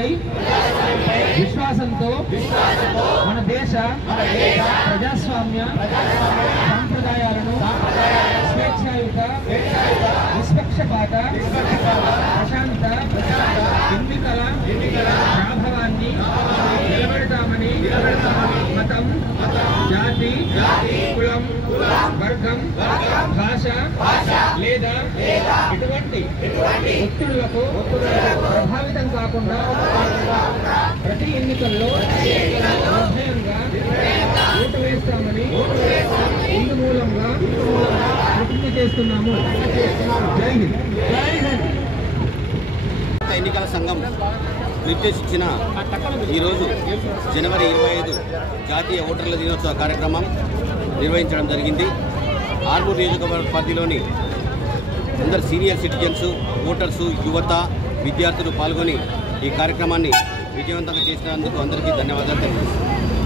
ప్రజాస్వామ్యంపై విశ్వాసంతో మన దేశ ప్రజాస్వామ్య సంప్రదాయాలను స్వేచ్ఛాయుత నిష్పక్షపాత ప్రశాంత ఎన్నికల ప్రాభవాన్ని నిలబెడతామని మతం, జాతి, కులం, వర్గం, భాష లేదా ఎటువంటి ఒత్తిళ్లకు ప్రభావితం కాకుండా ప్రతి ఎన్నికల్లో నిర్భయంగా ఓటు వేస్తామని ఇందు మూలంగా ప్రతిజ్ఞ చేస్తున్నాము. జై హింద్. ఎన్నికల సంఘం నిర్దేశించిన ఈరోజు జనవరి 25 జాతీయ ఓటర్ల దినోత్సవ కార్యక్రమం నిర్వహించడం జరిగింది. ఆర్మూర్ నియోజకవర్గ పరిధిలోని అందరు సీనియర్ సిటిజన్స్, ఓటర్సు, యువత, విద్యార్థులు పాల్గొని ఈ కార్యక్రమాన్ని విజయవంతంగా చేసినందుకు అందరికీ ధన్యవాదాలు తెలియజేస్తున్నాను.